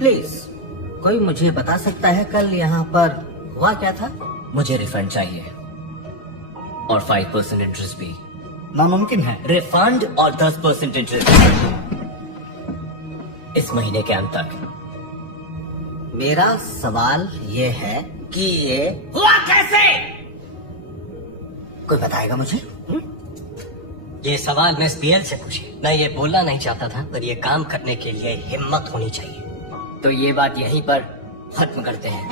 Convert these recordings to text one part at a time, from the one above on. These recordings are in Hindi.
प्लीज कोई मुझे बता सकता है कल यहाँ पर हुआ क्या था? मुझे रिफंड चाहिए और 5% इंटरेस्ट भी। नामुमकिन है। रिफंड और 10% इंटरेस्ट इस महीने के अंत तक। मेरा सवाल ये है कि ये हुआ कैसे? कोई बताएगा मुझे? ये सवाल मैं SPL से पूछे। मैं ये बोलना नहीं चाहता था, पर ये काम करने के लिए हिम्मत होनी चाहिए। तो ये बात यहीं पर खत्म करते हैं।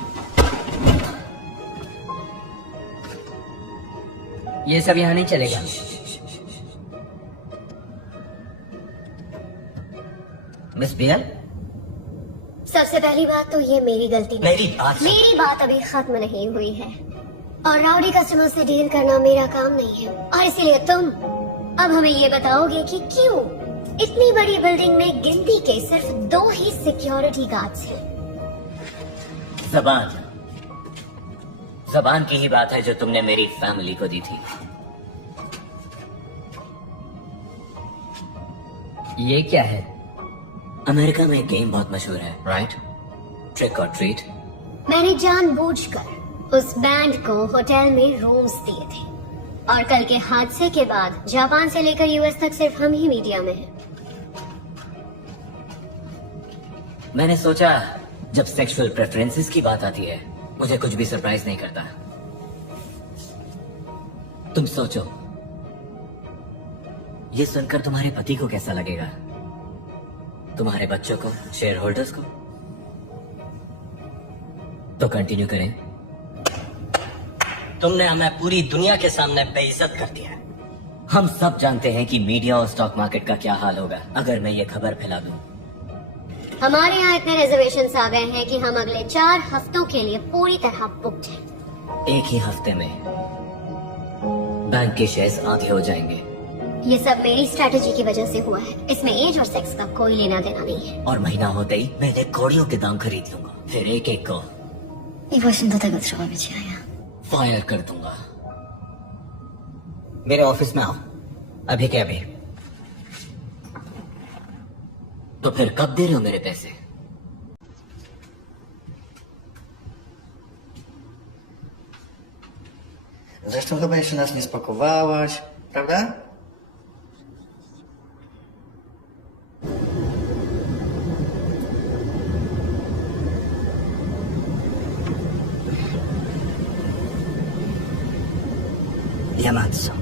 ये सब यहाँ नहीं चलेगा। मिस बियल, सबसे पहली बात तो ये मेरी गलती नहीं। मेरी बात अभी खत्म नहीं हुई है और राउडी कस्टमर से डील करना मेरा काम नहीं है। और इसीलिए तुम अब हमें ये बताओगे कि क्यों इतनी बड़ी बिल्डिंग में गिनती के सिर्फ 2 ही सिक्योरिटी गार्ड्स हैं। जबान की ही बात है जो तुमने मेरी फैमिली को दी थी। ये क्या है? अमेरिका में एक गेम बहुत मशहूर है, राइट? ट्रिक और ट्रीट। मैंने जानबूझकर उस बैंड को होटल में रूम्स दिए थे और कल के हादसे के बाद जापान से लेकर US तक सिर्फ हम ही मीडिया में हैं। मैंने सोचा जब सेक्सुअल प्रेफरेंसेस की बात आती है मुझे कुछ भी सरप्राइज नहीं करता। तुम सोचो, ये सुनकर तुम्हारे पति को कैसा लगेगा, तुम्हारे बच्चों को, शेयर होल्डर्स को? तो कंटिन्यू करें। तुमने हमें पूरी दुनिया के सामने बेइज्जत कर दिया है। हम सब जानते हैं कि मीडिया और स्टॉक मार्केट का क्या हाल होगा अगर मैं ये खबर फैला दूं। हमारे यहाँ इतने रिजर्वेशंस आ गए हैं कि हम अगले 4 हफ्तों के लिए पूरी तरह बुक्ड हैं। एक ही हफ्ते में बैंक के शेयर्स आधे हो जाएंगे। ये सब मेरी स्ट्रेटेजी की वजह से हुआ है। इसमें एज और सेक्स का कोई लेना देना नहीं है। और महीना होते ही मैं घोड़ियों के दाम खरीद लूंगा, फिर एक एक को फायर कर दूंगा। मेरे ऑफिस में आओ, अभी के अभी। तो फिर कब दे रहे हो मेरे पैसे? Zresztą chyba jeszcze nas nie spakowałaś, prawda? Yamazzo.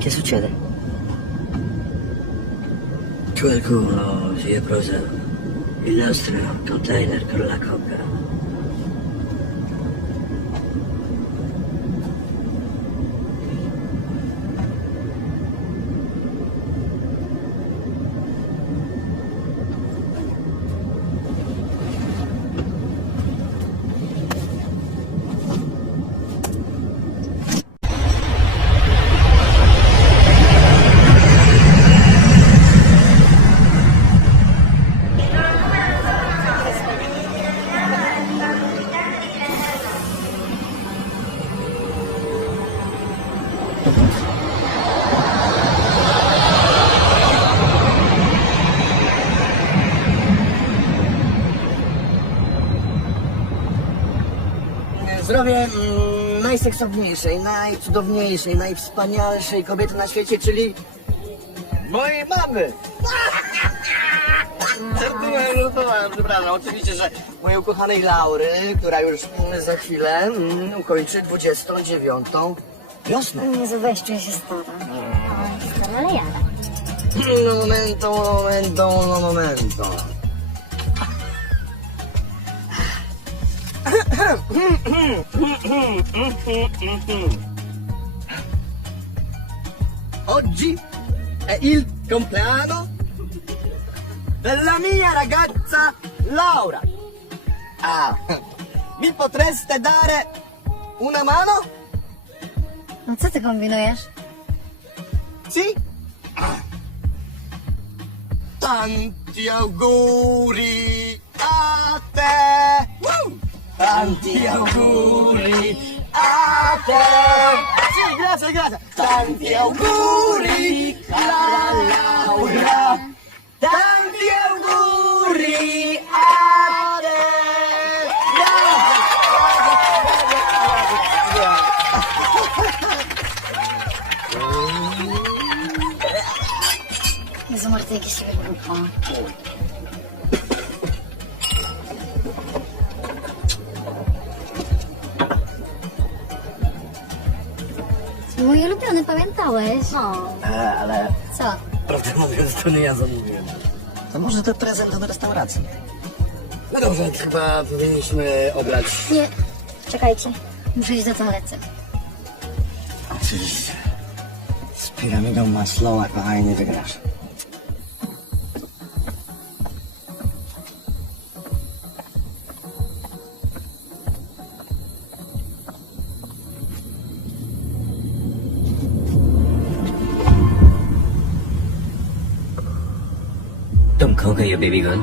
Che succede? Qualcuno si è preso il nostro container con la coca. Zdrowie najseksowniejszej, najcudowniejszej, najwspanialszej kobiety na świecie, czyli mojej mamy. Żartowałem, przepraszam. Oczywiście, że mojej ukochanej Laury, która już za chwilę ukończy 29. wiosnę. Jezu, weź, czuję się stara. Stara, ale jada. Momento. Oggi è il compleanno della mia ragazza Laura. Mi potreste dare una mano? No co ty kombinujesz? Sì? Tanti auguri a te. Tanti auguri a te. Sì, grazie, grazie. Tanti auguri, cara Laura. Tanti auguri a te. Jezu, Marta, jakiś się wygłupa. Mój ulubiony, pamiętałeś? No. Ale Co? prawdę mówiąc, to nie ja zamówiłem. To może to prezent od restauracji. No dobrze, chyba powinniśmy obrać... Nie. Czekajcie. Muszę iść do toalety. Oczywiście. Z piramidą Maslowa, kochanie, nie wygrasz. तुम खो गई हो baby girl.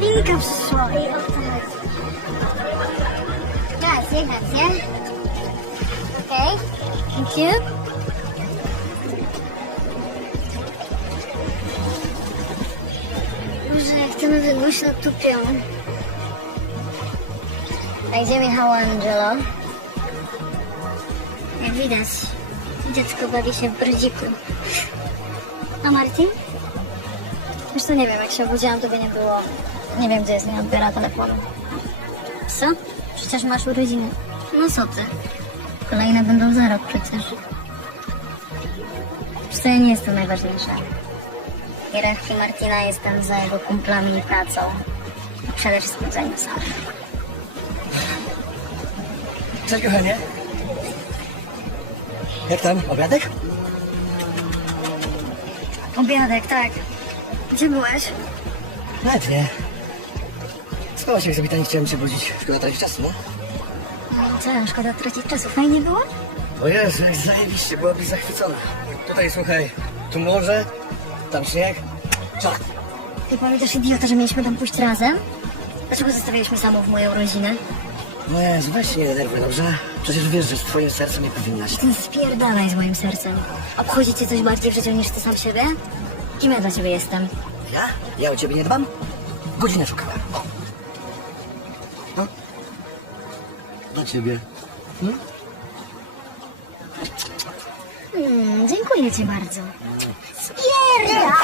Winka przyszła i o to chodzi. Grazie, grazie. Okej. Thank you. Boże, jak to nowy głośno tupią. A gdzie Michał Angelo? Jak widać, dziecko bawi się w brodziku. A Martin? Wiesz co, nie wiem, jak się obudziłam, to by nie było... Nie wiem, gdzie jest, nie odbiera telefonu. Co? Przecież masz urodziny. No co ty? Kolejne będą za rok przecież. Wiesz co, ja nie jestem najważniejsza. W hierarchii Martina jestem za jego kumplami i pracą. A przede wszystkim za nim samym. Cześć, kochanie. Jak tam? Obiadek? Obiadek, tak. Gdzie byłeś? Nawet nie. Spała się sobie, nie chciałem cię budzić. Szkoda tracić czasu, no? No co, szkoda tracić czasu. Fajnie było? O Jezu, jak zajebiście, byłabyś zachwycona. Tutaj, słuchaj, tu morze, tam śnieg. Czak. Ty pamiętasz, idiota, że mieliśmy tam pójść razem? Dlaczego zostawialiśmy samą w moją rodzinę? No Jezu, weź się nie denerwuj, dobrze? Przecież wiesz, że z twoim sercem nie powinnaś. Ty spierdalaj z moim sercem. Obchodzi cię coś bardziej w życiu niż ty sam siebie? Kim ja dla ciebie jestem? Ja? Ja o ciebie nie dbam? Godzinę szukałem. O. No. Do ciebie. Dziękuję ci bardzo. Spierdalaj!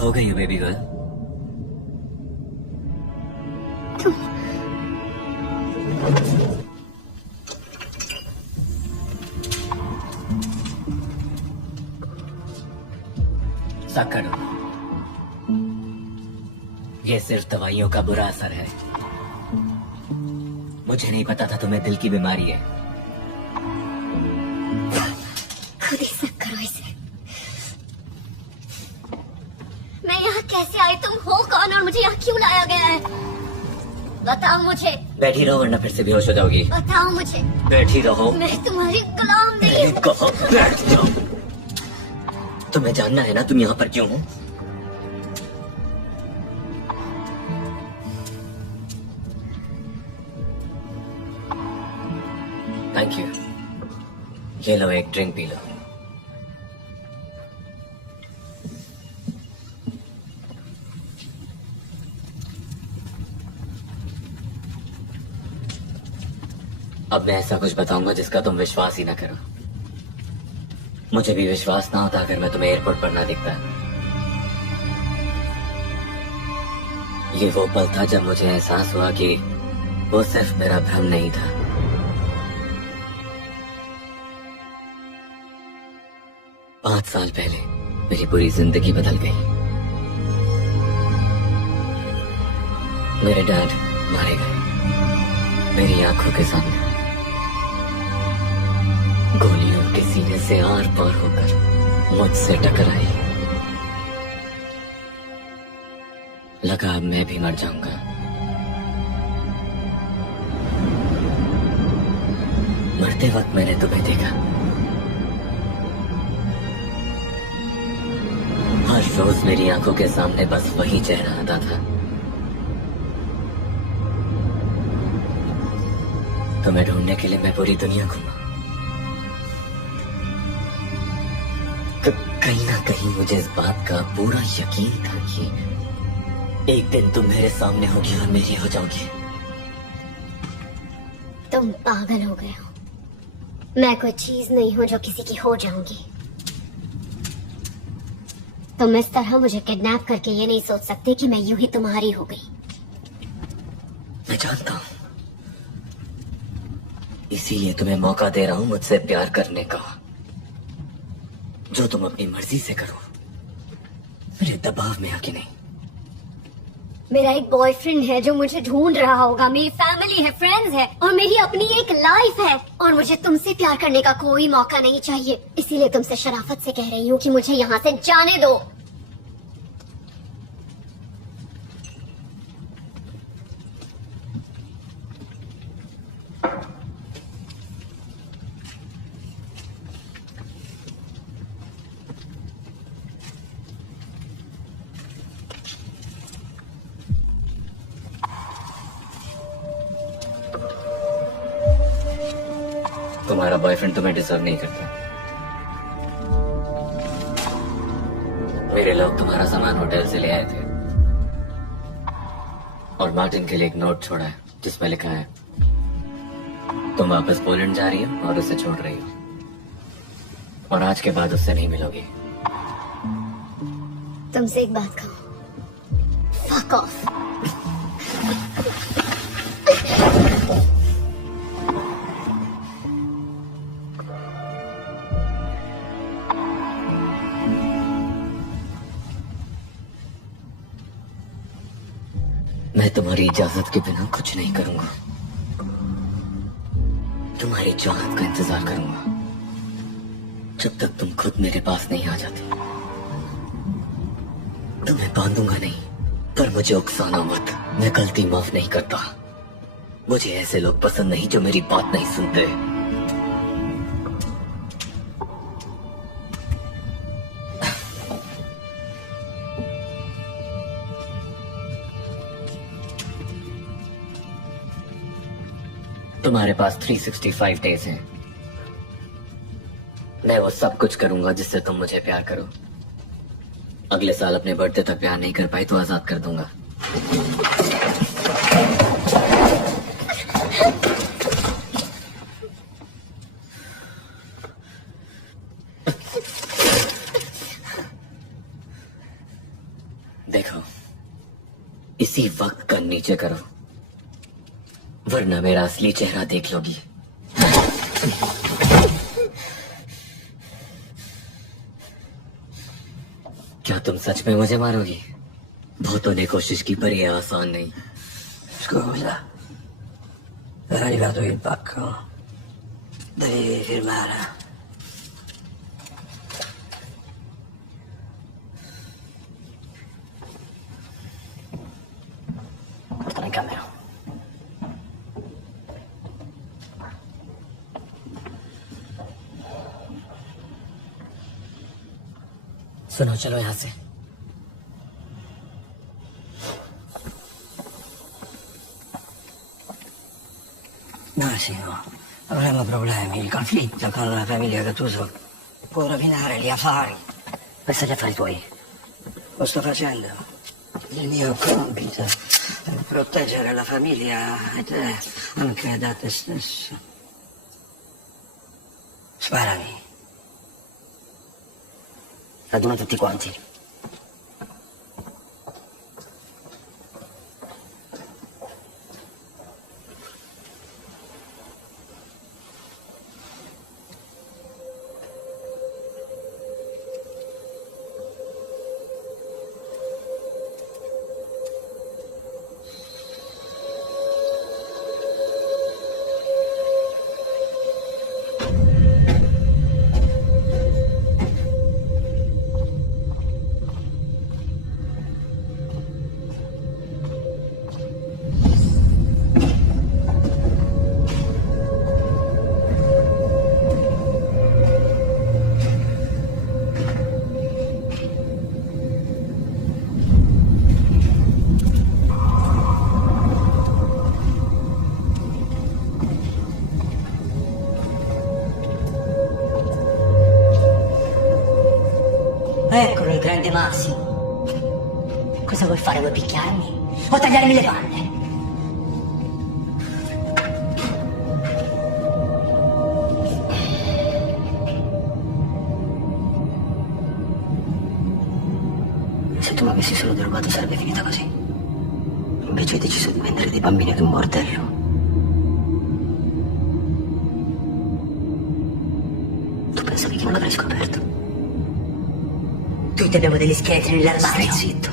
खो गई हो बेबी गर्ल? करो, ये सिर्फ दवाइयों का बुरा असर है। मुझे नहीं पता था तुम्हें दिल की बीमारी है। खुद ही सब करो इसे। मैं यहाँ कैसे आई? तुम हो कौन और मुझे यहाँ क्यों लाया गया है? बताओ मुझे। बैठी रहो वरना फिर से बेहोश हो जाओगी। बताओ मुझे। बैठी रहो। मैं तुम्हारी गुलाम नहीं हूँ। कहो बैठ जाओ। तुम्हें जानना है ना तुम यहाँ पर क्यों हो? Thank you. ये लो एक ड्रिंक पी लो। अब मैं ऐसा कुछ बताऊंगा जिसका तुम विश्वास ही ना करो। मुझे भी विश्वास ना होता अगर मैं तुम्हें एयरपोर्ट पर ना दिखता। ये वो पल था जब मुझे एहसास हुआ कि वो सिर्फ मेरा भ्रम नहीं था। पांच साल पहले मेरी पूरी जिंदगी बदल गई। मेरे डैड मारे गए मेरी आंखों के सामने। गोली उनके सीने से आर पार होकर मुझसे टकराई। लगा अब मैं भी मर जाऊंगा। मरते वक्त मैंने तुम्हें देखा। हर रोज मेरी आंखों के सामने बस वही चेहरा आता था। तुम्हें ढूंढने के लिए मैं पूरी दुनिया घूमा। कहीं ना कहीं मुझे इस बात का पूरा यकीन था कि एक दिन तुम मेरे सामने होगी और मेरी हो जाओगी। तुम पागल हो गए हो। मैं कोई चीज नहीं हूं जो किसी की हो जाऊंगी। तुम इस तरह मुझे किडनैप करके ये नहीं सोच सकते कि मैं यूं ही तुम्हारी हो गई। मैं जानता हूं, इसीलिए तुम्हें मौका दे रहा हूं मुझसे प्यार करने का, जो तुम अपनी मर्जी से करो, मेरे दबाव में आके नहीं। मेरा एक बॉयफ्रेंड है जो मुझे ढूंढ रहा होगा। मेरी फैमिली है, फ्रेंड्स है और मेरी अपनी एक लाइफ है। और मुझे तुमसे प्यार करने का कोई मौका नहीं चाहिए। इसीलिए तुमसे शराफत से कह रही हूँ कि मुझे यहाँ से जाने दो। तुम्हारा बॉयफ्रेंड तुम्हें डिजर्व नहीं करता। मेरे लोग तुम्हारा सामान होटल से ले आए थे और मार्टिन के लिए एक नोट छोड़ा है जिसमें लिखा है तुम वापस पोलैंड जा रही हो और उसे छोड़ रही हो और आज के बाद उससे नहीं मिलोगी। तुमसे एक बात कहूं, फक ऑफ। मैं तुम्हारी इजाजत के बिना कुछ नहीं करूंगा। तुम्हारी चाहत का इंतजार करूंगा जब तक तुम खुद मेरे पास नहीं आ जाती। तुम्हें बांधूंगा नहीं, पर मुझे उकसाना मत। मैं गलती माफ नहीं करता। मुझे ऐसे लोग पसंद नहीं जो मेरी बात नहीं सुनते। तुम्हारे पास 365 डेज हैं। मैं वो सब कुछ करूंगा जिससे तुम मुझे प्यार करो। अगले साल अपने बर्थडे तक प्यार नहीं कर पाई तो आजाद कर दूंगा। इसी वक्त कन नीचे करो, वरना मेरा असली चेहरा देख लोगी। क्या तुम सच में मुझे मारोगी? बहुतों ने कोशिश की पर यह आसान नहीं। Scusa, era arrivato il pacco. Devi firmare. Portala in camera. सुनो, चलो यहाँ से। Massimo, avremo problemi. Il conflitto con la famiglia Gattuso può rovinare gli affari. Pensa agli affari tuoi. Lo sto facendo. Il mio compito è proteggere la famiglia e te, anche da te stesso. Sparami. Raduna tutti quanti. Eccolo il grande Massimo. Cosa vuoi fare? Vuoi picchiarmi? O tagliarmi le palle? Se tu mi avessi solo derubato sarebbe finita così. Invece hai deciso di vendere dei bambini ad un bordello. Tu pensavi che non l'avrei scoperto? Tutti abbiamo degli scheletri nell'armadio. Stai zitto.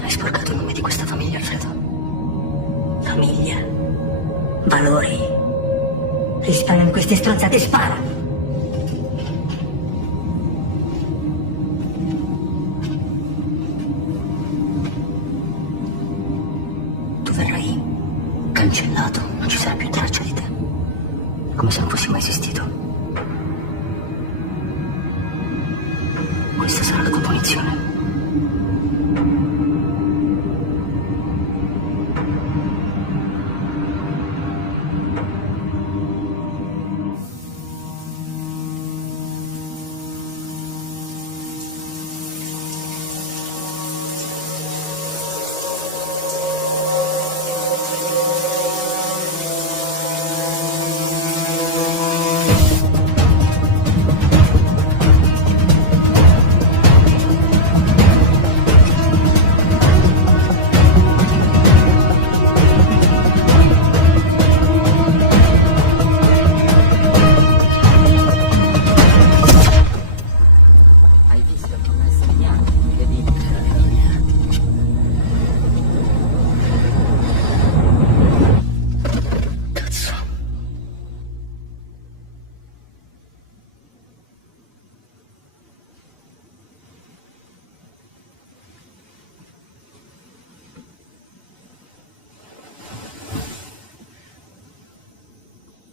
Hai sporcato il nome di questa famiglia, Alfredo. Famiglia. Valori. Risparmiami queste stronzate e spara. Tu verrai cancellato, non ci sarà più traccia di te. Come se non fossi mai esistito. Questa sarà la tua punizione.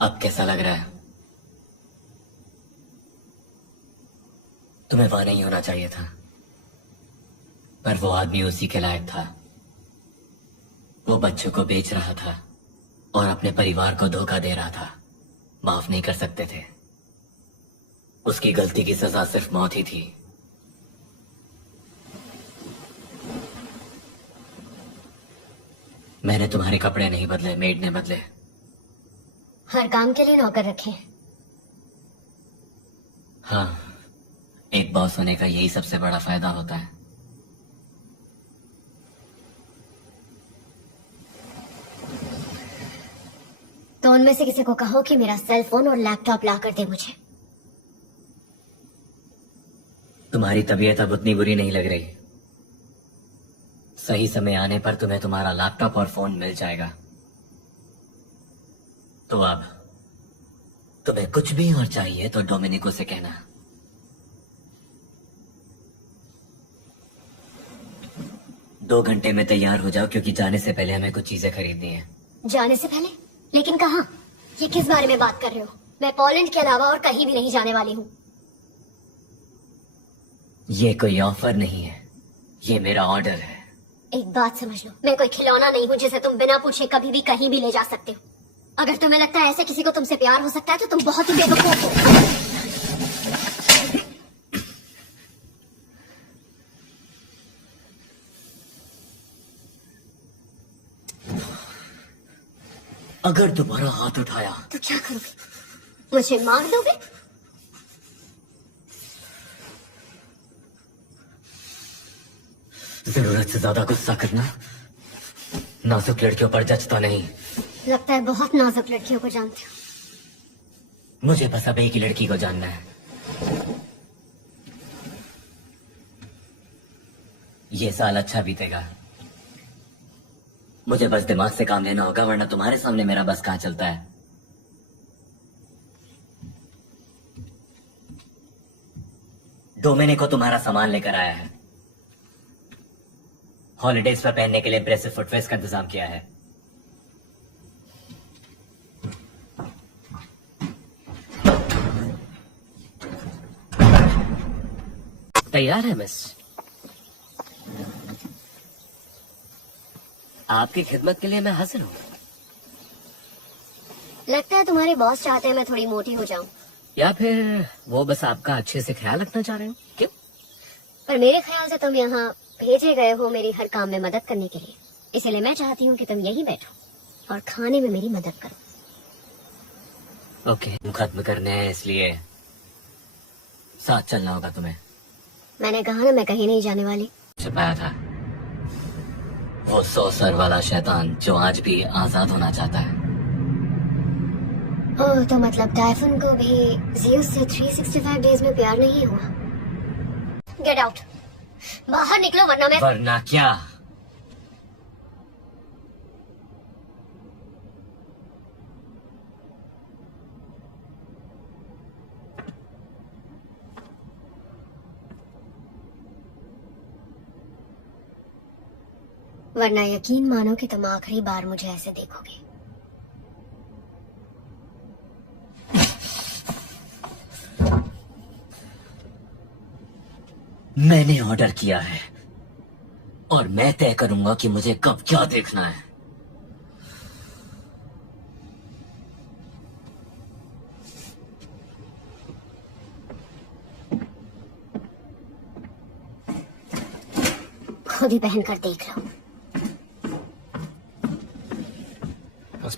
अब कैसा लग रहा है? तुम्हें वहां नहीं होना चाहिए था, पर वो आदमी उसी के लायक था। वो बच्चों को बेच रहा था और अपने परिवार को धोखा दे रहा था। माफ नहीं कर सकते थे। उसकी गलती की सजा सिर्फ मौत ही थी। मैंने तुम्हारे कपड़े नहीं बदले, मेड ने बदले। हर काम के लिए नौकर रखे। हाँ, एक बॉस होने का यही सबसे बड़ा फायदा होता है। तो उनमें से किसी को कहो कि मेरा सेल फोन और लैपटॉप ला कर दे मुझे। तुम्हारी तबीयत अब उतनी बुरी नहीं लग रही। सही समय आने पर तुम्हें तुम्हारा लैपटॉप और फोन मिल जाएगा। तो अब तुम्हें कुछ भी और चाहिए तो डोमिनिको से कहना। दो घंटे में तैयार हो जाओ, क्योंकि जाने से पहले हमें कुछ चीजें खरीदनी है। जाने से पहले? लेकिन कहाँ? ये किस बारे में बात कर रहे हो? मैं पोलैंड के अलावा और कहीं भी नहीं जाने वाली हूँ। ये कोई ऑफर नहीं है, ये मेरा ऑर्डर है। एक बात समझ लो, मैं कोई खिलौना नहीं हूँ जिसे तुम बिना पूछे कभी भी कहीं भी ले जा सकते हो। अगर तुम्हें लगता है ऐसे किसी को तुमसे प्यार हो सकता है तो तुम बहुत ही बेवकूफ हो। अगर दोबारा हाथ उठाया तो क्या करोगे? मुझे मार दोगे? जरूरत से ज्यादा गुस्सा करना नाजुक लड़कियों पर जचता नहीं। लगता है बहुत नाजुक लड़कियों को जानते हो। मुझे बस अब एक ही लड़की को जानना है। ये साल अच्छा बीतेगा। मुझे बस दिमाग से काम लेना होगा, वरना तुम्हारे सामने मेरा बस कहां चलता है। डोमिनिको तुम्हारा सामान लेकर आया है। हॉलिडेज पर पहनने के लिए ब्रेसिव फुटवेयर्स का इंतजाम किया है। तैयार है मिस? आपकी खिदमत के लिए मैं हाजिर हूँ। लगता है तुम्हारे बॉस चाहते हैं मैं थोड़ी मोटी हो जाऊं। या फिर वो बस आपका अच्छे से ख्याल रखना चाह रहे हो? क्यों? पर मेरे ख्याल से तुम यहाँ भेजे गए हो मेरी हर काम में मदद करने के लिए, इसलिए मैं चाहती हूँ कि तुम यहीं बैठो और खाने में मेरी मदद करो। ओके, खत्म करने हैं इसलिए साथ चलना होगा तुम्हें। मैंने कहा ना मैं कहीं नहीं जाने वाली। छुपाया था वो 100 सर वाला शैतान जो आज भी आजाद होना चाहता है। ओह, तो मतलब टाइफन को भी ज़ियस से 365 डेज में प्यार नहीं हुआ। गेट आउट, बाहर निकलो वरना क्या? वरना यकीन मानो कि तुम आखिरी बार मुझे ऐसे देखोगे। मैंने ऑर्डर किया है और मैं तय करूंगा कि मुझे कब क्या देखना है। खुद ही पहन कर देख लो। बस।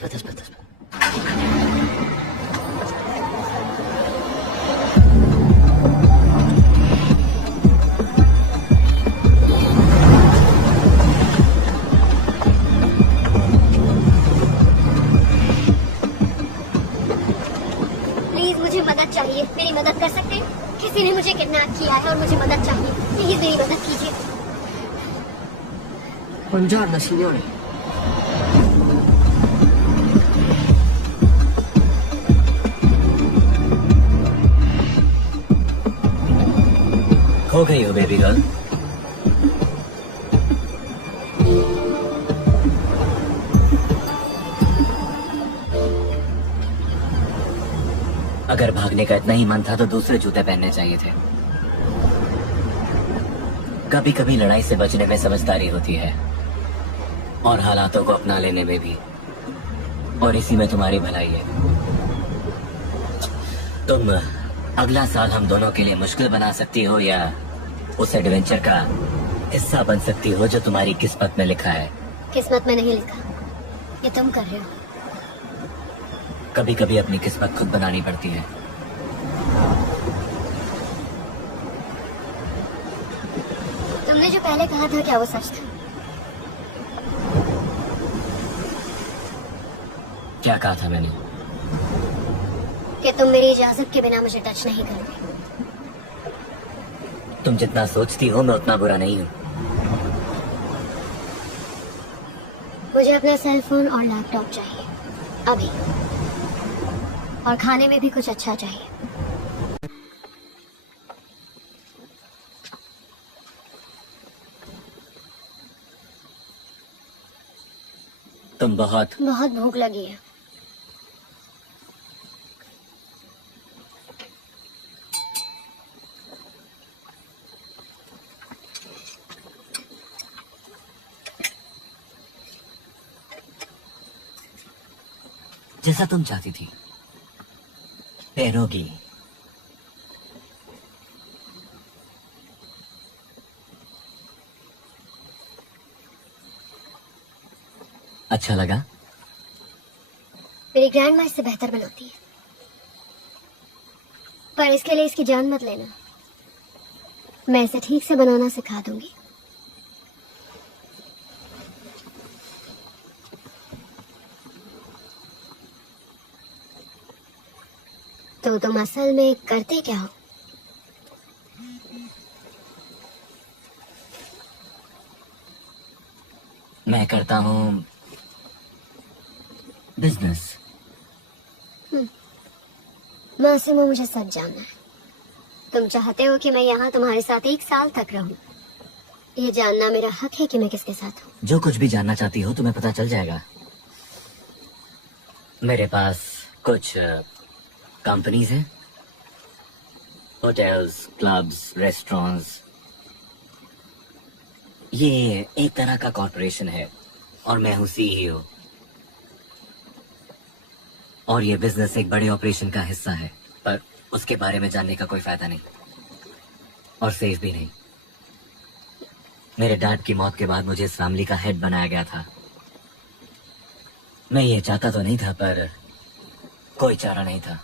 प्लीज मुझे मदद चाहिए, मेरी मदद कर सकते हैं? किसी ने मुझे किडनैप किया है और मुझे मदद चाहिए, प्लीज मेरी मदद कीजिए। Buongiorno signore। खो गई हो बेबी गर्ल। अगर भागने का इतना ही मन था तो दूसरे जूते पहनने चाहिए थे। कभी कभी लड़ाई से बचने में समझदारी होती है और हालातों को अपना लेने में भी, और इसी में तुम्हारी भलाई है। तुम अगला साल हम दोनों के लिए मुश्किल बना सकती हो या उस एडवेंचर का हिस्सा बन सकती हो जो तुम्हारी किस्मत में लिखा है। किस्मत में नहीं लिखा, ये तुम कर रहे हो। कभी कभी अपनी किस्मत खुद बनानी पड़ती है। तुमने जो पहले कहा था क्या वो सच था? क्या कहा था मैंने? कि तुम मेरी इजाजत के बिना मुझे टच नहीं करोगे। तुम जितना सोचती हो मैं उतना बुरा नहीं हूँ। मुझे अपना सेल फोन और लैपटॉप चाहिए अभी, और खाने में भी कुछ अच्छा चाहिए। तुम बहुत भूख लगी है। जैसा तुम चाहती थी। पैरोगी। अच्छा लगा? मेरी ग्रैंड माँ इससे बेहतर बनाती है, पर इसके लिए इसकी जान मत लेना। मैं इसे ठीक से बनाना सिखा दूंगी। तो तुम असल में करते क्या हो? मैं करता हूँ बिजनेस। मासूमो, मुझे सब जानना है। तुम चाहते हो कि मैं यहाँ तुम्हारे साथ 1 साल तक रहूं। ये जानना मेरा हक है कि मैं किसके साथ हूँ। जो कुछ भी जानना चाहती हो तुम्हें पता चल जाएगा। मेरे पास कुछ कंपनीज हैं, होटल्स, क्लब्स, रेस्टोरेंट्स। ये एक तरह का कॉर्पोरेशन है और मैं हूँ सीईओ। और ये बिजनेस एक बड़े ऑपरेशन का हिस्सा है, पर उसके बारे में जानने का कोई फायदा नहीं और सेफ भी नहीं। मेरे डैड की मौत के बाद मुझे इस फैमिली का हेड बनाया गया था। मैं ये चाहता तो नहीं था, पर कोई चारा नहीं था।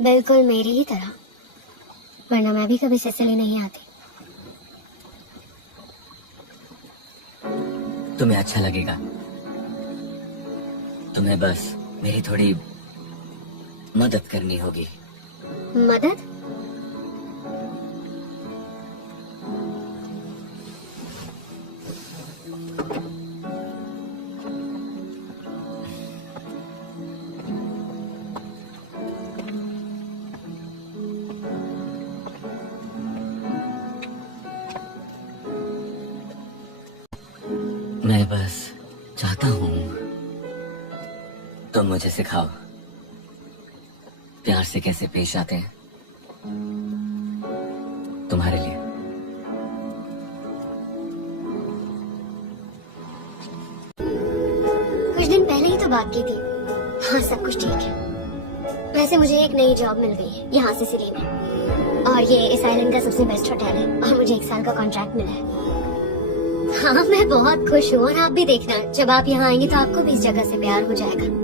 बिल्कुल मेरी ही तरह, वरना मैं भी कभी सिसिली नहीं आती। तुम्हें अच्छा लगेगा। तुम्हें बस मेरी थोड़ी मदद करनी होगी। मदद? मैं बस चाहता हूँ तुम मुझे सिखाओ प्यार से कैसे पेश आते हैं तुम्हारे लिए। कुछ दिन पहले ही तो बात की थी। हाँ, सब कुछ ठीक है। वैसे मुझे एक नई जॉब मिल गई है यहाँ सिसिली में, और ये इस आइलैंड का सबसे बेस्ट होटल है, और मुझे 1 साल का कॉन्ट्रैक्ट मिला है। हाँ, मैं बहुत खुश हूँ, और आप भी देखना, जब आप यहाँ आएंगे तो आपको भी इस जगह से प्यार हो जाएगा।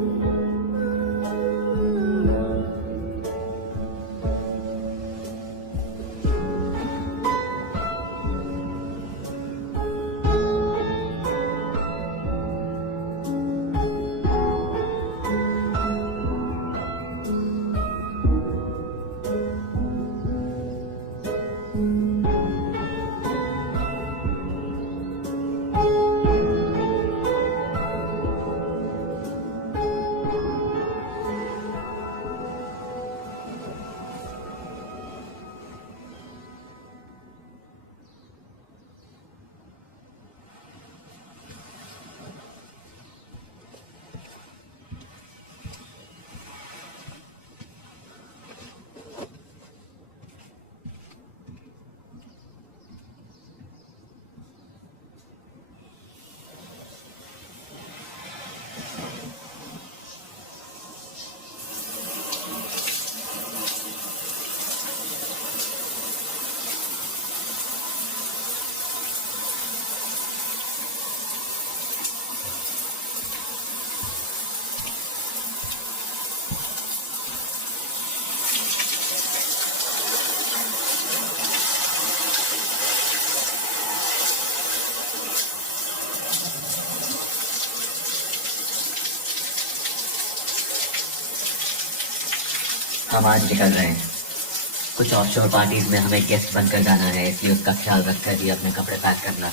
हम आज निकल रहे हैं। कुछ ऑफशोर पार्टीज में हमें गेस्ट बनकर जाना है, इसलिए उसका ख्याल रखकर ही अपने कपड़े पैक करना।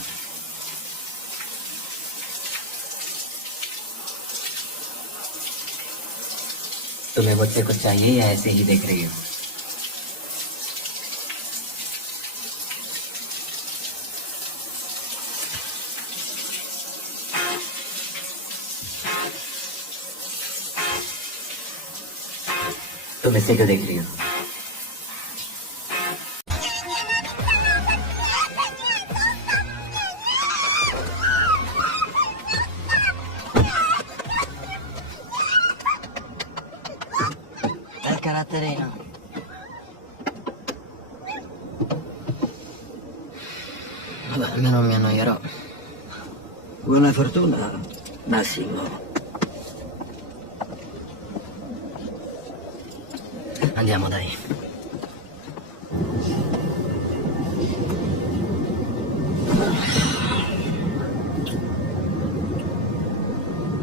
तुम्हें मुझसे कुछ चाहिए या ऐसे ही देख रही हो? तुम इसे क्यों देख रही हो? Dal caratterino. Vabbè, almeno non mi annoierò. Buona fortuna, Massimo. Andiamo, dai.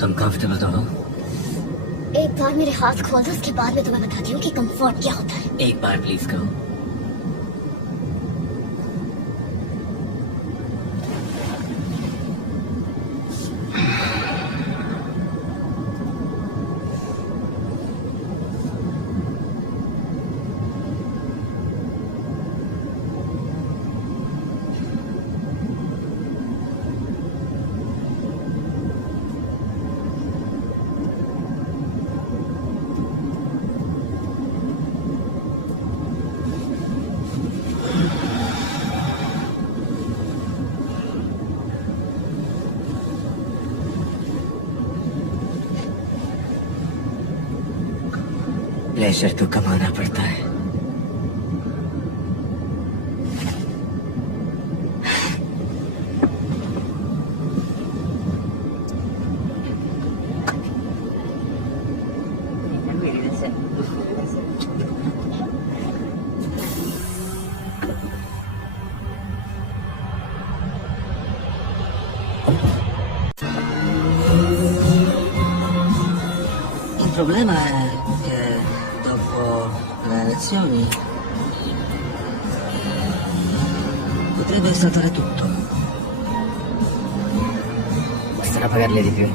तुम कंफर्टेबल तो हो? एक बार मेरे हाथ खोल दो, उसके बाद मैं तुम्हें बताती हूँ कि कंफर्ट क्या होता है। एक बार प्लीज कहो। प्लेजर तो कमाना पड़ता है। Il problema è che dopo le elezioni potrebbe saltare tutto. Basterà pagarle di più.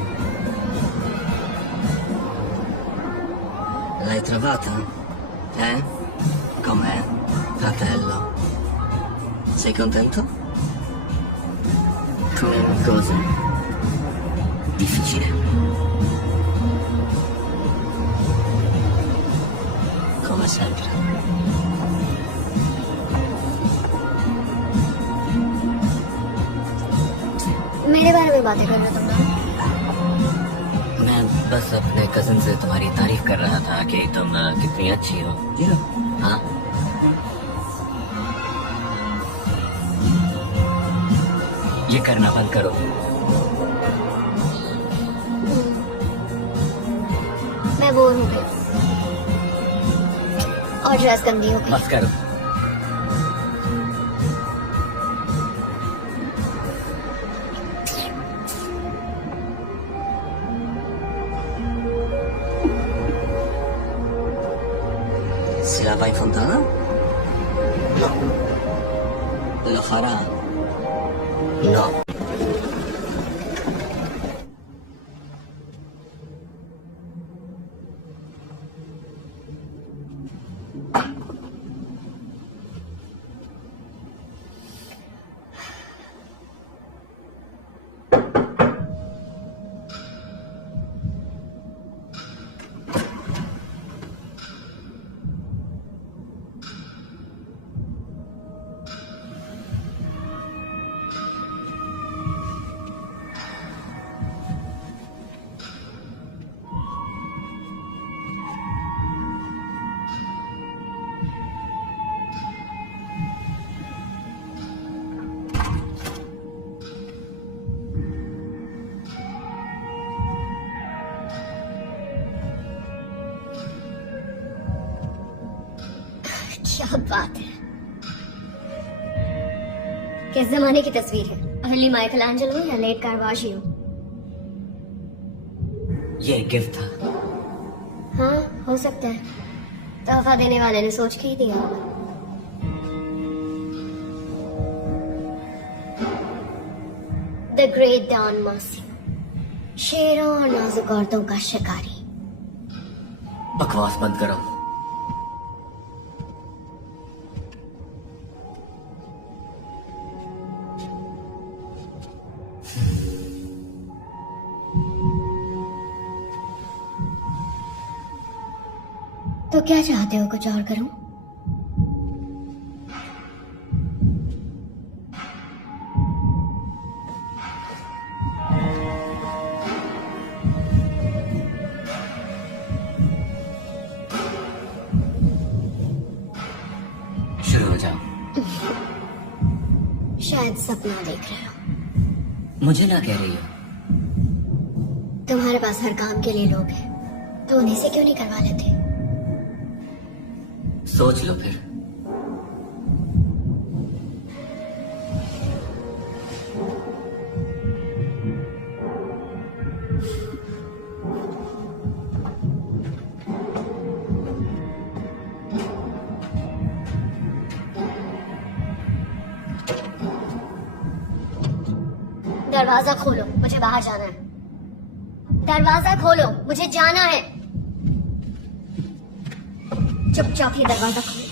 L'hai trovata? Com'è, fratello? Sei contento? Come cosa? Difficile. Come sempre. मेरे बारे में बातें कर रहे हो तुम लोग? मैं बस अपने कजिन से तुम्हारी तारीफ कर रहा था कि तुम कितनी अच्छी हो। Io? हाँ, ये करना बंद करो। मैं बोर हो गई और ड्रेस गंदी हो गई। बस करो। Si lava in fontana? No. Lo farà? No. क्या बात है। किस जमाने की तस्वीर है? अर्ली माइकल एंजेलो या लेट कार्वाजियो? ये गिफ्ट था। हाँ, हो सकता है। तोहफा देने वाले ने सोच के ही दिया होगा। द ग्रेट डॉन मासिमो, शेरों और नाजुक औरतों का शिकारी। बकवास बंद करो। तो क्या चाहते हो, कुछ और करूं? शुरू हो जाओ। शायद सपना देख रहे हो। मुझे ना कह रही हो। तुम्हारे पास हर काम के लिए लोग हैं, तो उन्हीं से क्यों नहीं करवा लेते? सोच लो फिर। दरवाजा खोलो, मुझे बाहर जाना है। दरवाजा खोलो, मुझे जाना है। चुपचाप ही दरवाजा खोलो।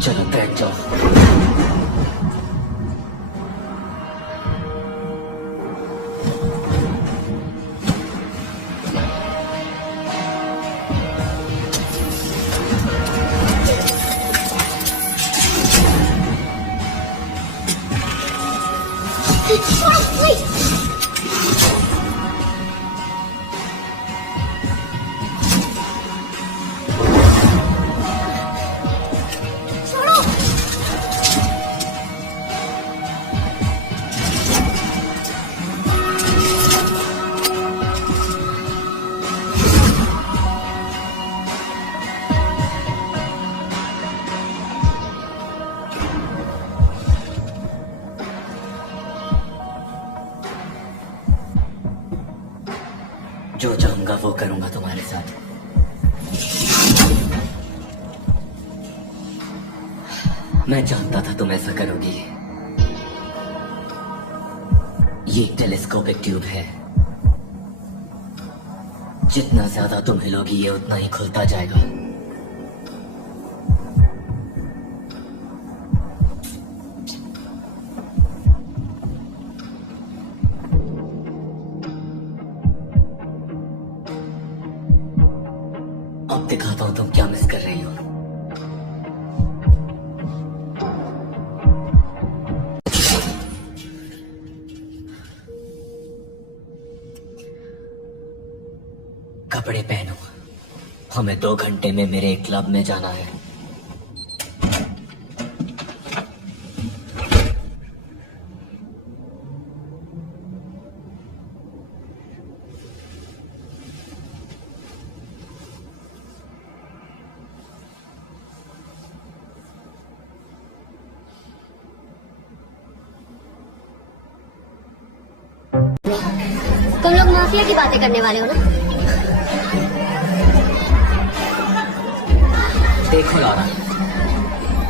चलो बैठ जाओ। जो चाहूंगा वो करूंगा तुम्हारे साथ। मैं जानता था तुम ऐसा करोगी। ये टेलीस्कोपिक ट्यूब है, जितना ज्यादा तुम हिलोगी ये उतना ही खुलता जाएगा। अब दिखाता हूं तुम क्या मिस कर रही हो। कपड़े पहनो, हमें 2 घंटे में मेरे क्लब में जाना है। तुम लोग माफिया की बातें करने वाले हो ना? देखो लौरा,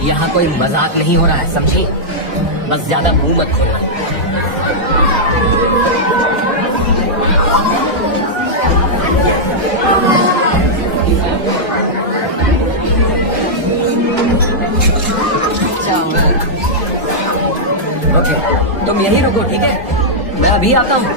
यहाँ कोई मजाक नहीं हो रहा है, समझी? बस ज्यादा मुंह मत खोलना। ओके, तुम यहीं रुको, ठीक है? मैं अभी आता हूँ।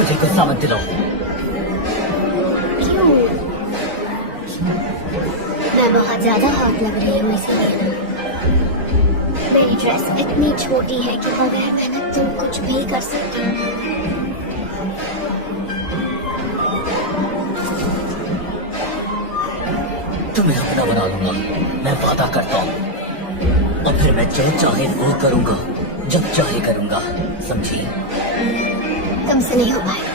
मुझे गुस्सा मत दिलाओ। क्यों? मैं बहुत ज्यादा हॉट लग रही हूँ इसीलिए ना। मेरी ड्रेस इतनी छोटी है कि बगैर मेहनत तुम कुछ भी कर सकते हो। तुम्हें अपना बना लूंगा, मैं वादा करता हूँ। और फिर मैं जो चाहे वो करूंगा, जब चाहे करूंगा, समझी? तुमसे नहीं हो पाएगा।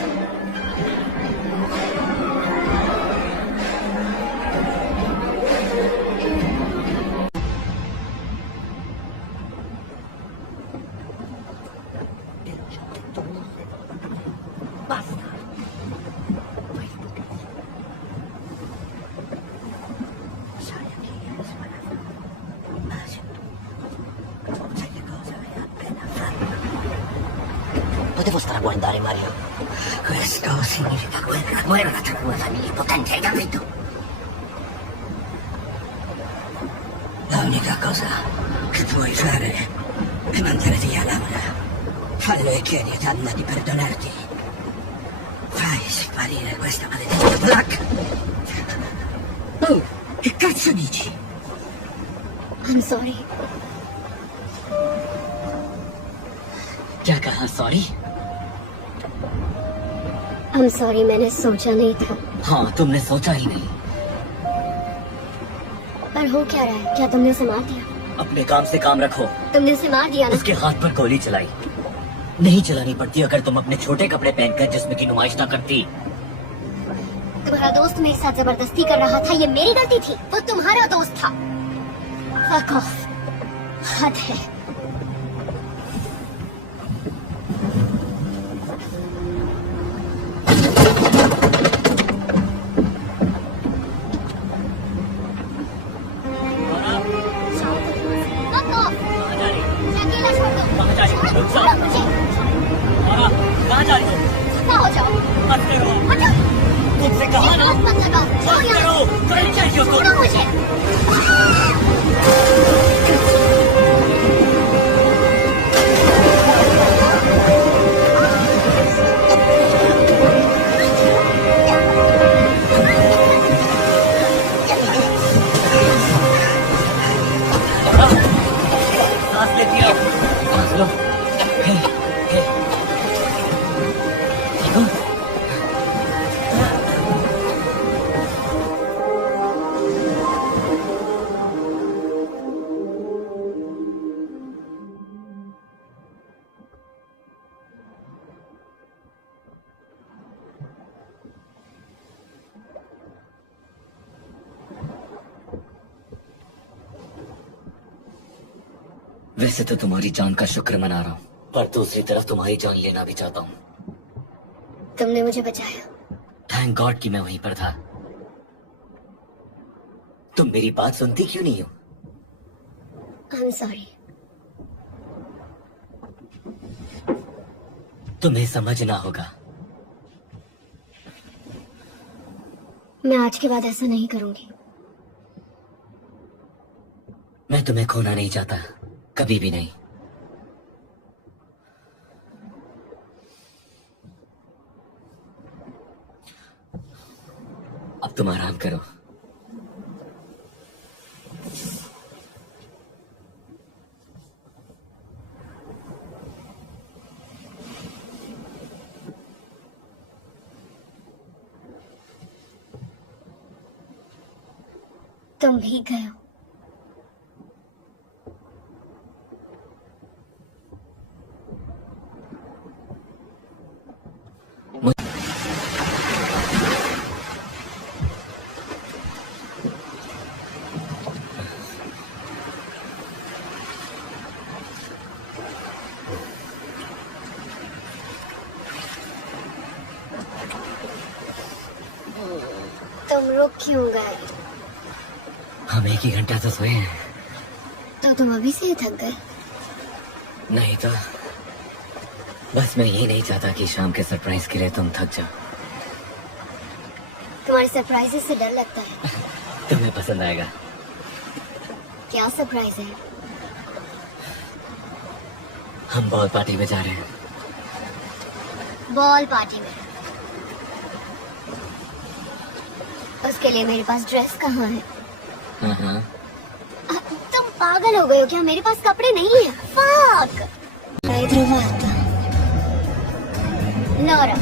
Potevo straguardare Mario. Questo significa guerra. Muore una tua famiglia potente, hai capito? L'unica cosa che puoi fare è mandare via Laura. Fallo e chiedi ad Anna di perdonarti. Fai sparire questa maledetta Black. Oh, che cazzo dici? I'm sorry. क्या कहा? सॉरी? I'm sorry, मैंने सोचा नहीं था। हाँ, तुमने सोचा ही नहीं। पर हो क्या रहा है? क्या तुमने उसे मार दिया? अपने काम से काम रखो। तुमने उसे मार दिया ना? उसके हाथ पर गोली चलाई। नहीं चलानी पड़ती अगर तुम अपने छोटे कपड़े पहनकर जिस्म की नुमाइश ना करती। तुम्हारा दोस्त मेरे साथ जबरदस्ती कर रहा था, ये मेरी गलती थी। वो तुम्हारा दोस्त था। Fuck off. हद है। Fuck off. मुझे अकेला छोड़ दो। छोड़ो मुझे। कहाँ जा रही हो? खत्म हो जाओ। मत करो। हटो। तुमसे कहा ना। हाथ मत लगाओ। छोड़ो मत यहाँ करो। से। करनी चाहिए उसको। छोड़ो मुझे। सांस लेती हो? सांस लो। हे, हे। ठीक हो? वैसे तो तुम्हारी जान का शुक्र मना रहा हूँ, पर दूसरी तरफ तुम्हारी जान लेना भी चाहता हूँ। तुमने मुझे बचाया। थैंक गॉड कि मैं वहीं पर था। तुम मेरी बात सुनती क्यों नहीं हो? I'm sorry. तुम्हें समझना होगा। मैं आज के बाद ऐसा नहीं करूंगी। मैं तुम्हें खोना नहीं चाहता, कभी भी नहीं। अब तुम आराम करो। तुम भीग गए हो। तुम रुक क्यों गए? हम एक ही घंटा तो सोए हैं। तो तुम अभी से ही थक गए? नहीं तो बस मैं ये नहीं चाहता कि शाम के सरप्राइज के लिए तुम थक जाओ। तुम्हारे सरप्राइजेस से डर लगता है। तुम्हें पसंद आएगा। क्या सरप्राइज है? हम बहुत पार्टी में जा रहे हैं। बॉल पार्टी में। उसके लिए मेरे पास ड्रेस कहाँ है? तुम पागल हो गए हो क्या? मेरे पास कपड़े नहीं है। Fuck. Hai trovato Laura?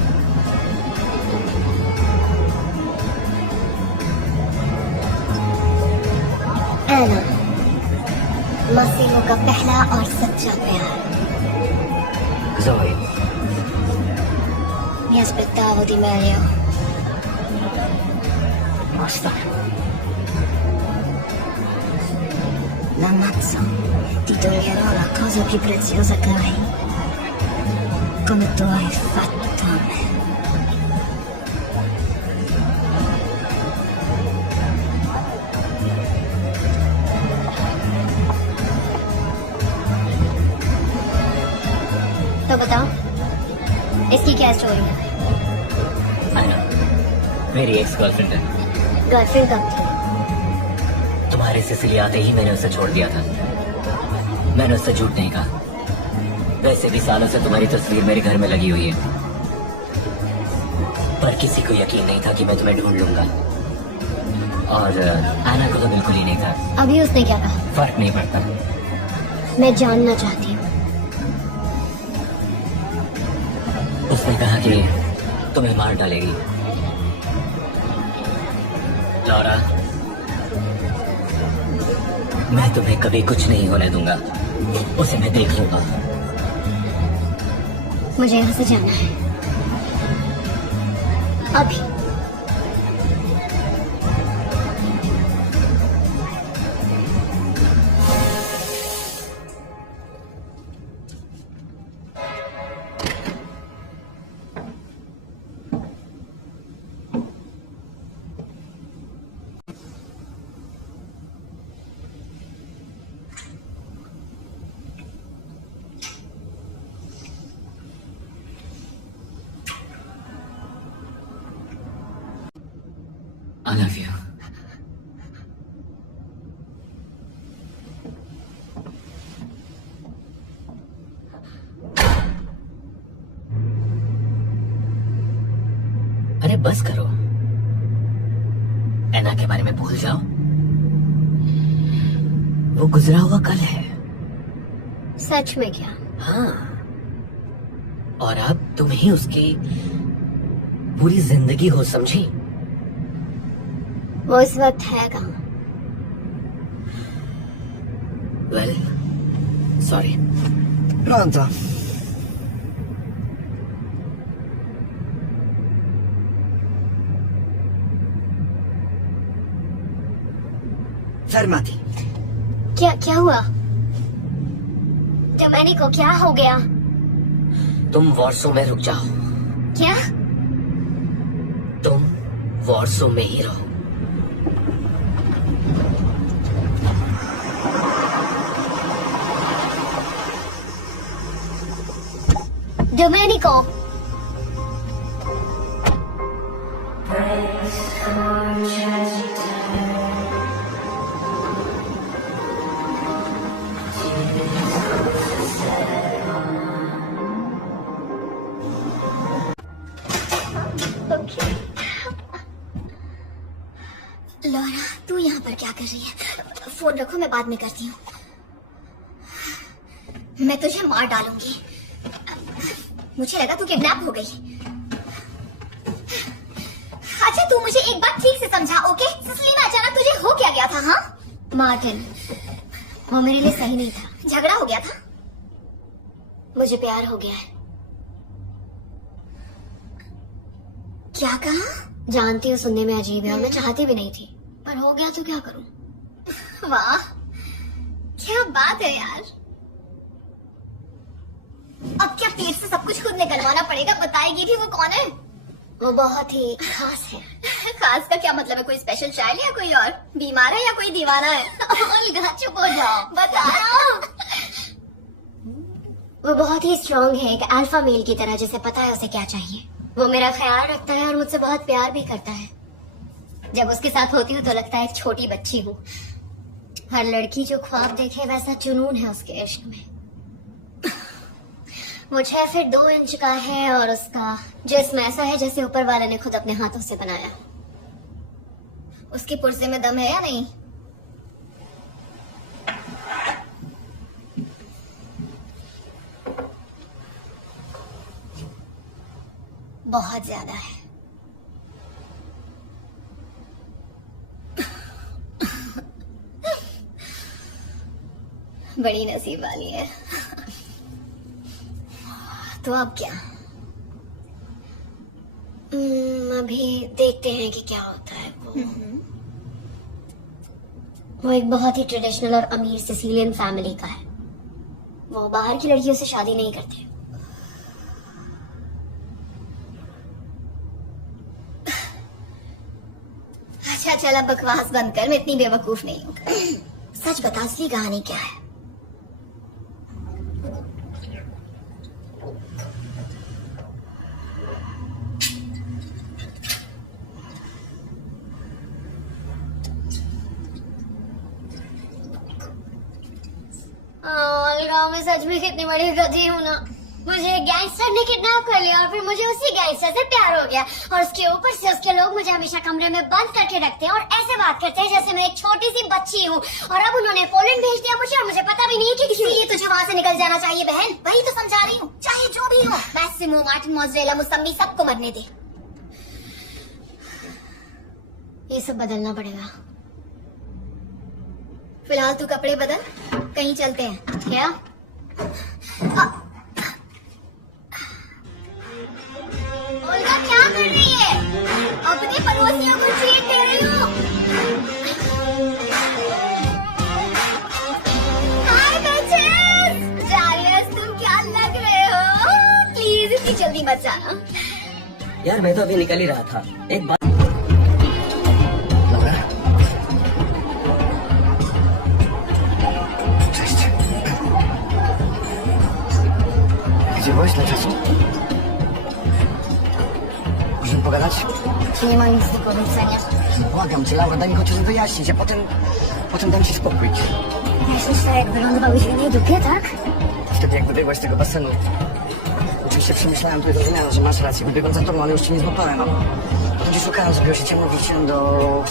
Anna, Massimo का पहला और सच्चा प्यार। Zoe, Mi aspettavo di meglio. basta. L'ammazzo, ti toglierò la cosa più preziosa che hai. Come tu hai fatto a me. तो बताओ, इसकी क्या स्टोरी है? आना, मेरी एक्स गर्लफ्रेंड है। गर्लफ्रेंड कब थी? तुम्हारे सिसिली आते ही मैंने उसे छोड़ दिया था। मैंने उससे झूठ नहीं कहा। वैसे भी सालों से तुम्हारी तस्वीर मेरे घर में लगी हुई है, पर किसी को यकीन नहीं था कि मैं तुम्हें ढूंढ लूंगा। और आना को तो बिल्कुल ही नहीं था। अभी उसने क्या कहा? फर्क नहीं पड़ता। मैं जानना चाहती हूँ। उसने कहा कि तुम्हें मार डालेगी। लौरा, मैं तुम्हें कभी कुछ नहीं होने दूंगा। उसे मैं देख लूंगा। मुझे यहाँ से जाना है अभी। I love you. अरे बस करो। ऐना के बारे में भूल जाओ। वो गुजरा हुआ कल है। सच में क्या? हाँ, और अब तुम ही उसकी पूरी जिंदगी हो, समझी? वो इस वक्त है कहाँ? Well, sorry. Pronto? Fermati. क्या हुआ? डोमेनिको, क्या हो गया? तुम वॉर्सो में रुक जाओ। क्या? तुम वॉर्सो में ही रहो। डोमेनिको, लौरा, तू यहाँ पर क्या कर रही है? फोन रखो, मैं बाद में करती हूँ। मैं तुझे मार डालूंगी। मुझे लगा तू किडनैप हो गई। अच्छा, तू मुझे एक बात ठीक से समझा, ओके? सिसिली में अचानक तुझे हो क्या गया था? हाँ मार्टिन, वो मेरे लिए सही नहीं था। झगड़ा हो गया था? मुझे प्यार हो गया है। क्या कहा? जानती हूँ सुनने में अजीब है और मैं चाहती भी नहीं थी, पर हो गया तो क्या करूं। वाह, क्या बात है यार। अब क्या पेट से सब कुछ खुद निकलवाना पड़ेगा? बताएगी भी वो कौन है? वो बहुत ही खास है। खास का क्या मतलब है? कोई स्पेशल चाइल्ड या कोई और? बीमार है या कोई दीवाना है? अलगा, चुप हो जाओ, बता रहा हूं। वो बहुत ही स्ट्रांग है, एक अल्फा मेल की तरह, जिसे पता है उसे क्या चाहिए। वो मेरा ख्याल रखता है और मुझसे बहुत प्यार भी करता है। जब उसके साथ होती हूँ तो लगता है एक छोटी बच्ची हूँ। हर लड़की जो ख्वाब देखे वैसा जुनून है उसके इश्क में। वो 6 फीट 2 इंच का है और उसका जिस्म ऐसा है जैसे ऊपर वाले ने खुद अपने हाथों से बनाया। उसकी पुर्जे में दम है या नहीं? बहुत ज्यादा है। बड़ी नसीब वाली है। तो अब क्या? अभी देखते हैं कि क्या होता है। वो एक बहुत ही ट्रेडिशनल और अमीर सिसिलियन फैमिली का है। वो बाहर की लड़कियों से शादी नहीं करते। अच्छा चल अब बकवास बंद कर, मैं इतनी बेवकूफ नहीं हूँ। सच बता, असली कहानी क्या है? गाँव में सच में कितनी बड़ी गधी हूँ ना। मुझे गैंगस्टर ने किडनैप कर लिया और फिर मुझे उसी गैंगस्टर से प्यार हो गया और उसके ऊपर से उसके लोग मुझे हमेशा कमरे में बंद करके रखते हैं और ऐसे बात करते हैं जैसे मैं एक छोटी सी बच्ची हूँ। और अब उन्होंने पोलैंड भेज दिया मुझे और मुझे पता भी नहीं है कि इसीलिए तुझे वहाँ से निकल जाना चाहिए बहन। वही तो समझा रही हूँ, चाहे जो भी हो। मैक्सिमो, मार्टिन, मोज़रेला, मुसम्मी सबको मरने दे। ये सब बदलना पड़ेगा। फिलहाल तू कपड़े बदल, कहीं चलते हैं क्या? ओल्गा क्या कर रही है? अपने पड़ोसियों को ट्रीट दे रही हो। हाय बच्चेस, जालियस तुम क्या लग रहे हो? प्लीज इतनी जल्दी मत जाना। यार मैं तो अभी निकल ही रहा था। एक बात Gdzie na czasu? Możemy pogadać? Czy nie ma nic do powiedzenia? Błagam cię, Laura, daj mi chociaż wyjaśnić, a potem dam ci spokój. Myślisz, że jak wylądowałeś w innej dupie, tak? Wtedy jak wybiegłaś z tego basenu, oczywiście przemyślałem to i zrozumiałem, że masz rację. Wybiegłem za tobą, ale już cię nie złapałem. Potem cię szukałem, zrobiło się ciemno, wróciłem do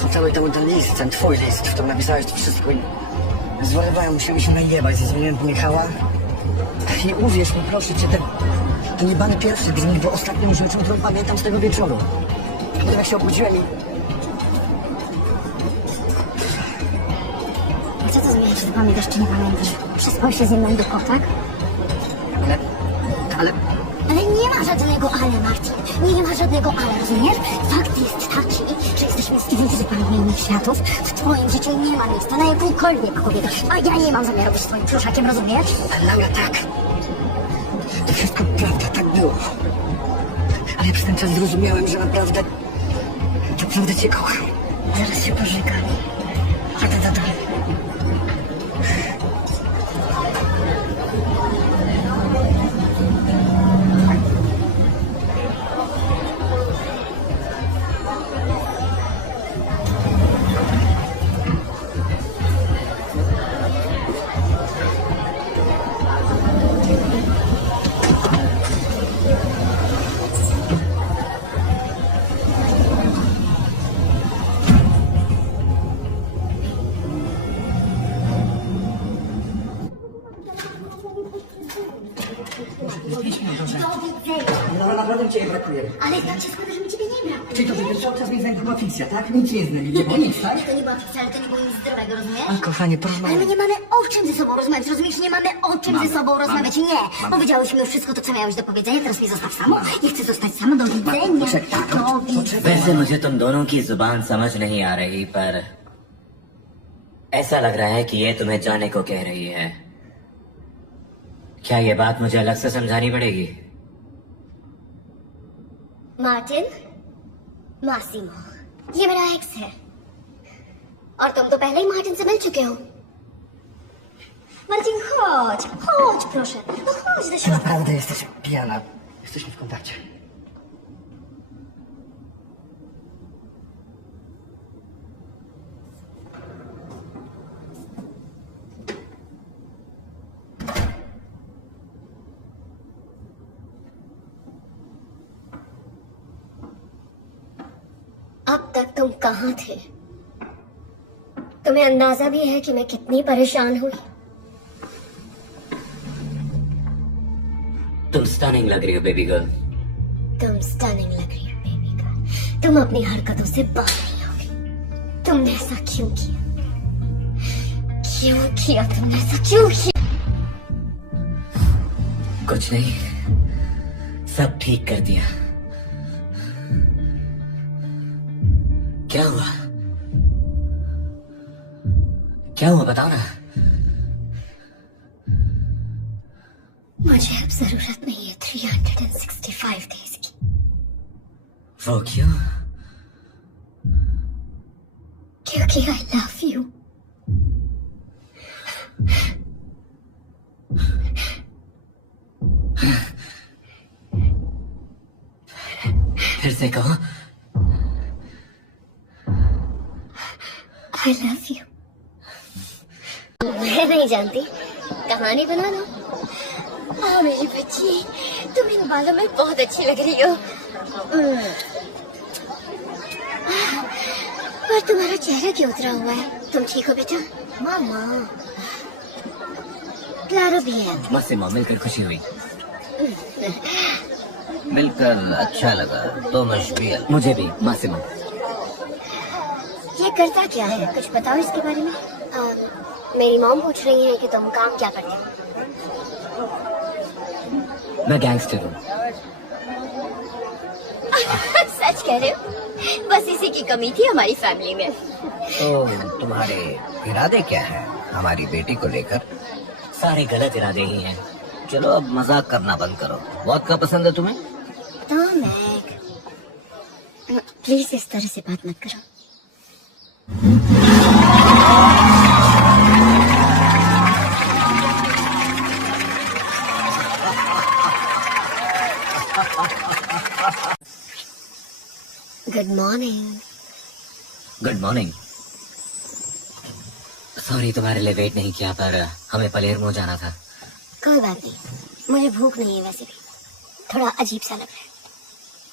hotelu i tam był ten list, ten twój list, w którym napisałeś to wszystko i zwariowałem, musiałem się najebać, zadzwoniłem po Michała. I uwierz mi, proszę cię, ten jebany pierwszy grzmik był ostatnią rzeczą, którą pamiętam z tego wieczoru. A potem jak się obudziłem i... Co to zmienia, czy ty pamiętasz, czy nie pamiętasz? Przespałeś się ze mną do tak? Ale... Ale nie ma żadnego ale, Martin. Nie ma żadnego ale, rozumiesz? Fakt jest taki, że jesteśmy z dwóch zupełnie innych światów. W twoim życiu nie ma miejsca na jakąkolwiek kobietę. A ja nie mam zamiaru być twoim pluszakiem, rozumiesz? Ale Laura, tak. To wszystko prawda, tak było. Ale ja przez ten czas zrozumiałem, że naprawdę cię kocham. Zaraz się pożykam. Jadę do domu. No naprawdę cię brakuje. Ale tak się składa, że mi ciebie nie brakuje. Czyli to, że pierwszy okres nie była fikcja, tak? Nic nie znali, nie było nic, tak? To nie była fikcja, ale to nie było nic zdrowego, rozumiesz? A kochanie, Ale my porozmawiaj. nie mamy o czym ze sobą rozmawiać, rozumiesz? Nie mamy o czym ze sobą rozmawiać. Nie! Powiedziałyśmy już wszystko to, co miałeś do powiedzenia, teraz mnie zostaw samo. Nie chcę zostać sama, do widzenia. Do widzenia. वैसे मुझे तुम दोनों की जुबान समझ नहीं आ रही, पर ऐसा लग रहा है कि ये तुम्हें जाने को कह रही है। क्या ये बात मुझे अलग से समझानी पड़ेगी? मार्टिन, मासिमो, ये मेरा एक्स है और तुम तो पहले ही मार्टिन से मिल चुके हो। Martin, chodź proszę, no chodź do Ty środka. naprawdę jesteś pijana. Jesteśmy w kontakcie. अब तक तुम कहाँ थे? तुम्हें अंदाजा भी है कि मैं कितनी परेशान हुई? तुम स्टनिंग लग रही हो बेबी गर्ल। तुम स्टनिंग लग रही हो बेबी गर्ल। तुम अपनी हरकतों से बाहर नहीं होगी। तुमने ऐसा क्यों किया? क्यों किया तुमने ऐसा? क्यों किया? कुछ नहीं, सब ठीक कर दिया। क्या हुआ? क्या हुआ बताओ ना। मुझे अब जरूरत नहीं है 365 डेज की। वो क्यों? क्योंकि आई लव यू। फिर से कहो। I love you. मैं नहीं जानती, कहानी बना दो। हाँ मेरी बच्ची, तुम इन बालों में बहुत अच्छी लग रही हो। पर तुम्हारा चेहरा क्यों उतरा हुआ है? तुम ठीक हो बेटा? मामा, क्लारो भी है। मासिमा, मिलकर खुशी हुई। मिलकर अच्छा लगा। तो मशबील। मुझे भी मासिमा। ये करता क्या है? कुछ बताओ इसके बारे में। मेरी मॉम पूछ रही है कि तुम काम क्या करते हो। मैं गैंगस्टर हूँ। सच कह रहे हो? बस इसी की कमी थी हमारी फैमिली में। तो तुम्हारे इरादे क्या है हमारी बेटी को लेकर? सारे गलत इरादे ही हैं। चलो अब मजाक करना बंद करो। वोदका पसंद है तुम्हें? तो मैक, प्लीज इस तरह से बात मत करो। Good morning. Good morning. Sorry तुम्हारे लिए वेट नहीं किया, पर हमें पलेरमो जाना था। कोई बात नहीं, मुझे भूख नहीं है। वैसे भी थोड़ा अजीब सा लग रहा है।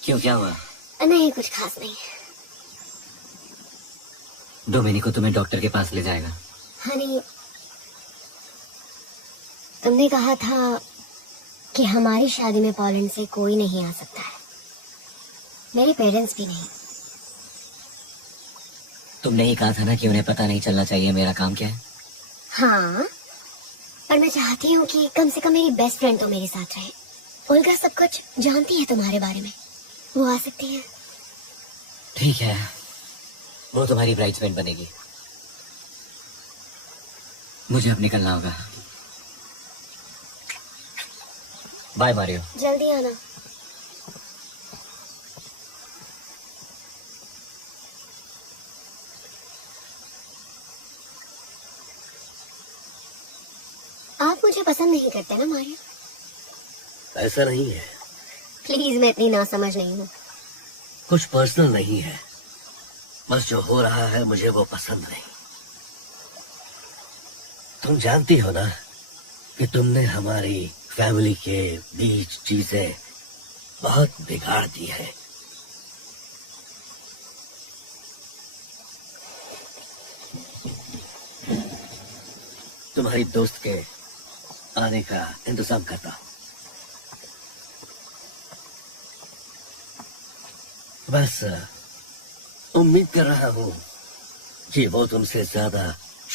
क्यों, क्या हुआ? नहीं, कुछ खास नहीं है। डोमिनिको तुम्हें डॉक्टर के पास ले जाएगा। हनी, तुमने कहा था कि हमारी शादी में पोलैंड से कोई नहीं आ सकता है। मेरे पेरेंट्स भी नहीं। तुमने ही कहा था ना कि उन्हें पता नहीं चलना चाहिए मेरा काम क्या है। हाँ, पर मैं चाहती हूँ कि कम से कम मेरी बेस्ट फ्रेंड तो मेरे साथ रहे। ओल्गा सब कुछ जानती है तुम्हारे बारे में, वो आ सकती है। ठीक है, वो तुम्हारी ब्राइड्समेड बनेगी। मुझे अब निकलना होगा। Bye Mario. जल्दी आना। आप मुझे पसंद नहीं करते ना मारियो? ऐसा नहीं है, प्लीज, मैं इतनी नासमझ नहीं हूँ। कुछ पर्सनल नहीं है, बस जो हो रहा है मुझे वो पसंद नहीं। तुम जानती हो ना कि तुमने हमारी फैमिली के बीच चीजें बहुत बिगाड़ दी है। तुम्हारी दोस्त के आने का इंतजाम करता हूं। बस उम्मीद कर रहा हूँ कि वो तुमसे ज्यादा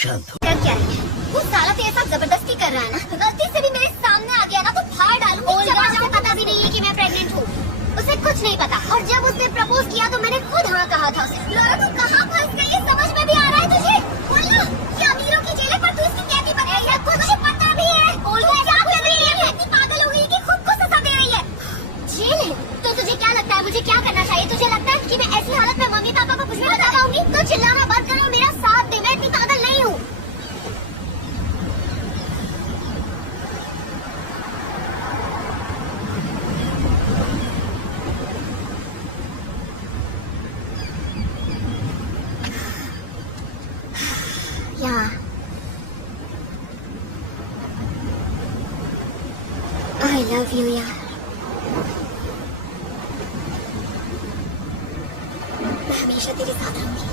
शांत हो। क्या है? वो साला तेरे साथ जबरदस्ती कर रहा है ना? गलती से भी मेरे सामने आ गया ना तो फाड़ डालूंगी। उसे पता भी नहीं है कि मैं प्रेग्नेंट हूँ। उसे कुछ नहीं पता। और जब उसने प्रपोज किया तो मैंने खुद हाँ कहा था उसे। लोरा, तू कहाँ फंस गई है? समझ में भी आ रहा है तुझे? बोलना, ये अमीरों की जेल है पर तू इसकी कैदी बन गई है। तुझे पता भी है? बोल, क्या कर रही है? इतनी पागल हो गई कि खुद को सजा दे रही है। जेल है? तो तुझे क्या लगता है मुझे क्या करना चाहिए? तुझे लगता है कि मैं ऐसी हालत में मम्मी पापा को कुछ नहीं बता पाऊंगी? तो चिल्लाना बंद करो, मेरा साथ दे। मैं इतनी पागल नहीं हूँ। Yeah. I love you, यार। मैं हमेशा हमेशा तेरे साथ रहूंगी।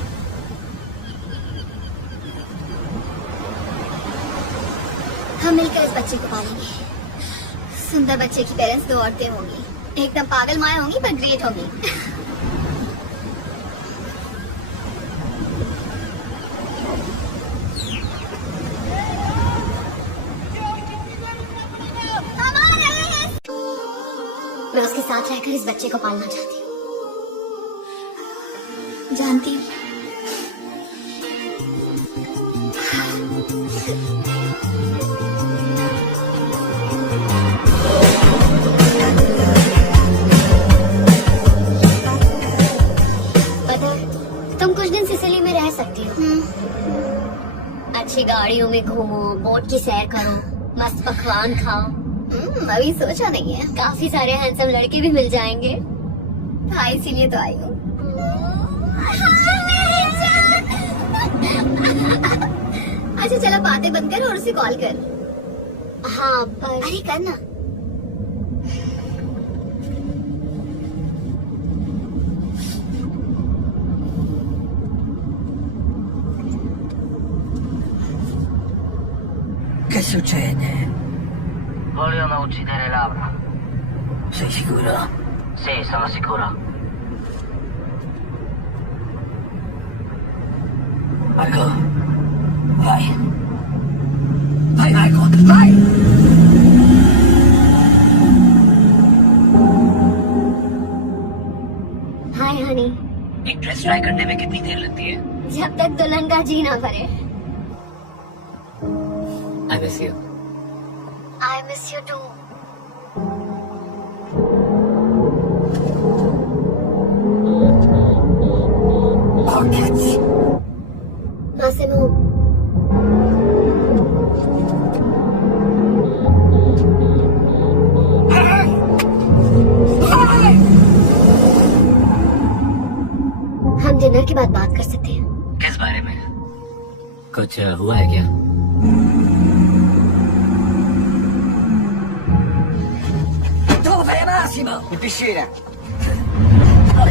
हम मिलकर इस बच्चे को पालेंगे। सुंदर बच्चे की पेरेंट्स 2 औरतें होंगी, एकदम पागल माँ होंगी पर ग्रेट होंगी। मैं उसके साथ रहकर इस बच्चे को पालना चाहती हूँ। जानती हूँ पता है, तुम कुछ दिन सिसिली में रह सकती हो। अच्छी गाड़ियों में घूमो, बोट की सैर करो, मस्त पकवान खाओ। अभी सोचा नहीं है, काफी सारे हैंडसम लड़के भी मिल जाएंगे। हाँ, इसीलिए तो आई हूँ। अच्छा चलो बातें बंद कर और उसे कॉल कर। हाँ पर अरे करना। Che succede? Vogliono uccidere Laura. Sei sicuro? Sì, sono sicuro. Marco, vai. Vai Marco, vai! हाय हनी। एक ड्रेस ट्राई करने में कितनी देर लगती है? जब तक दुल्हन का जी ना भरे। I miss you. I miss you too. Oh cazzo! Massimo. हम डिनर के बाद बात कर सकते हैं। किस बारे में? कुछ हुआ है क्या? Dove Massimo? In piscina. Oh,